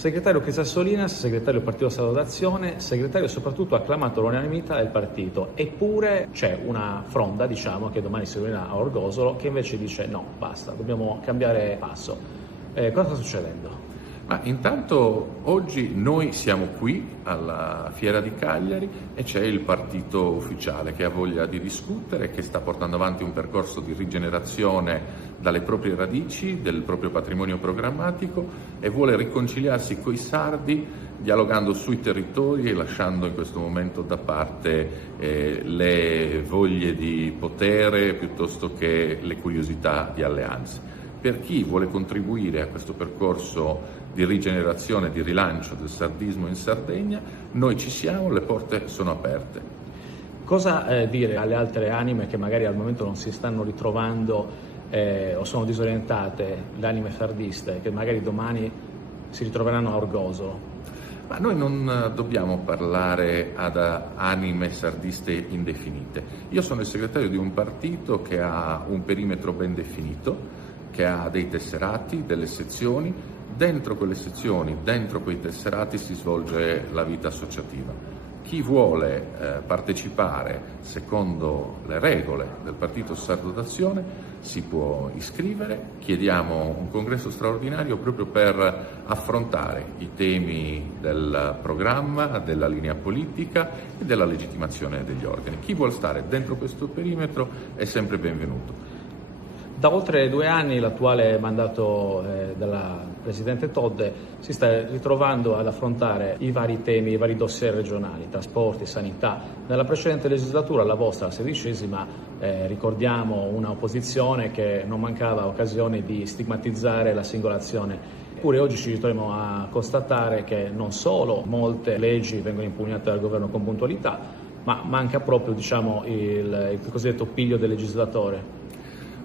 Segretario Chiesa Solinas, segretario Partito Stato d'Azione, segretario soprattutto acclamato all'unanimità del partito. Eppure c'è una fronda, diciamo, che domani si riunirà a Orgosolo, che invece dice no, basta, dobbiamo cambiare passo. Cosa sta succedendo? Ma intanto oggi noi siamo qui alla Fiera di Cagliari e c'è il partito ufficiale che ha voglia di discutere, che sta portando avanti un percorso di rigenerazione dalle proprie radici, del proprio patrimonio programmatico e vuole riconciliarsi coi sardi dialogando sui territori e lasciando in questo momento da parte le voglie di potere piuttosto che le curiosità di alleanze. Per chi vuole contribuire a questo percorso di rigenerazione, di rilancio del sardismo in Sardegna, noi ci siamo, le porte sono aperte. Cosa dire alle altre anime che magari al momento non si stanno ritrovando o sono disorientate, le anime sardiste, che magari domani si ritroveranno a Orgosolo? Ma noi non dobbiamo parlare ad anime sardiste indefinite. Io sono il segretario di un partito che ha un perimetro ben definito, che ha dei tesserati, delle sezioni. Dentro quelle sezioni, dentro quei tesserati si svolge la vita associativa. Chi vuole partecipare secondo le regole del Partito Sardo d'Azione si può iscrivere. Chiediamo un congresso straordinario proprio per affrontare i temi del programma, della linea politica e della legittimazione degli organi. Chi vuole stare dentro questo perimetro è sempre benvenuto. Da oltre 2 anni l'attuale mandato della Presidente Todde si sta ritrovando ad affrontare i vari temi, i vari dossier regionali, trasporti, sanità. Nella precedente legislatura, la vostra, la 16ª, ricordiamo una opposizione che non mancava occasioni di stigmatizzare la singola azione. Eppure oggi ci ritroviamo a constatare che non solo molte leggi vengono impugnate dal governo con puntualità, ma manca proprio, diciamo, il cosiddetto piglio del legislatore.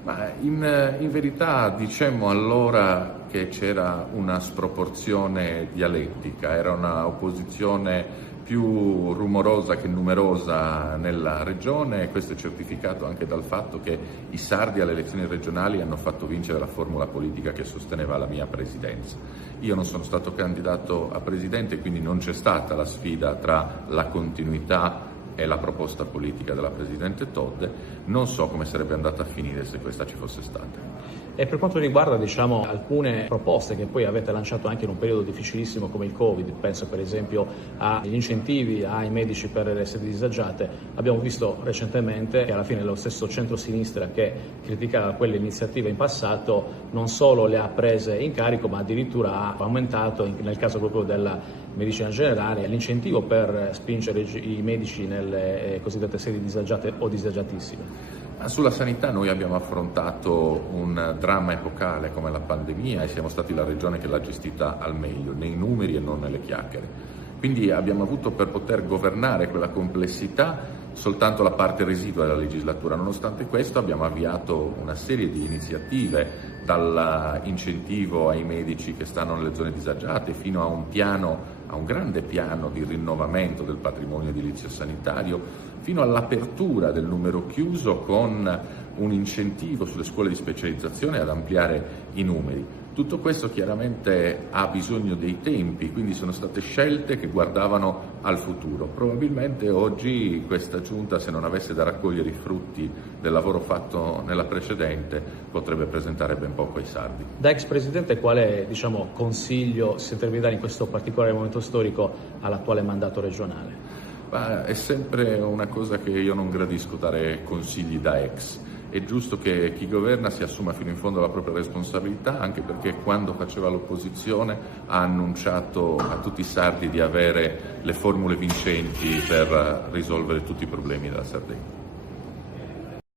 Ma in verità dicemmo allora che c'era una sproporzione dialettica, era una opposizione più rumorosa che numerosa nella regione e questo è certificato anche dal fatto che i sardi alle elezioni regionali hanno fatto vincere la formula politica che sosteneva la mia presidenza. Io non sono stato candidato a presidente, quindi non c'è stata la sfida tra la continuità e la proposta politica della Presidente Todde. Non so come sarebbe andata a finire se questa ci fosse stata. E per quanto riguarda, diciamo, alcune proposte che poi avete lanciato anche in un periodo difficilissimo come il Covid, penso per esempio agli incentivi ai medici per le sedi disagiate, abbiamo visto recentemente che alla fine lo stesso centro-sinistra che criticava quelle iniziative in passato non solo le ha prese in carico ma addirittura ha aumentato, nel caso proprio della medicina generale, l'incentivo per spingere i medici nelle cosiddette sedi disagiate o disagiatissime. Sulla sanità noi abbiamo affrontato un dramma epocale come la pandemia e siamo stati la regione che l'ha gestita al meglio, nei numeri e non nelle chiacchiere. Quindi abbiamo avuto per poter governare quella complessità soltanto la parte residua della legislatura. Nonostante questo abbiamo avviato una serie di iniziative, dall'incentivo ai medici che stanno nelle zone disagiate fino a un grande piano di rinnovamento del patrimonio edilizio sanitario, fino all'apertura del numero chiuso con un incentivo sulle scuole di specializzazione ad ampliare i numeri. Tutto questo chiaramente ha bisogno dei tempi, quindi sono state scelte che guardavano al futuro. Probabilmente oggi questa Giunta, se non avesse da raccogliere i frutti del lavoro fatto nella precedente, potrebbe presentare ben poco ai sardi. Da ex Presidente, quale, diciamo, consiglio si sente di dare in questo particolare momento storico all'attuale mandato regionale? È sempre una cosa che io non gradisco dare consigli da ex. È giusto che chi governa si assuma fino in fondo la propria responsabilità, anche perché quando faceva l'opposizione ha annunciato a tutti i sardi di avere le formule vincenti per risolvere tutti i problemi della Sardegna.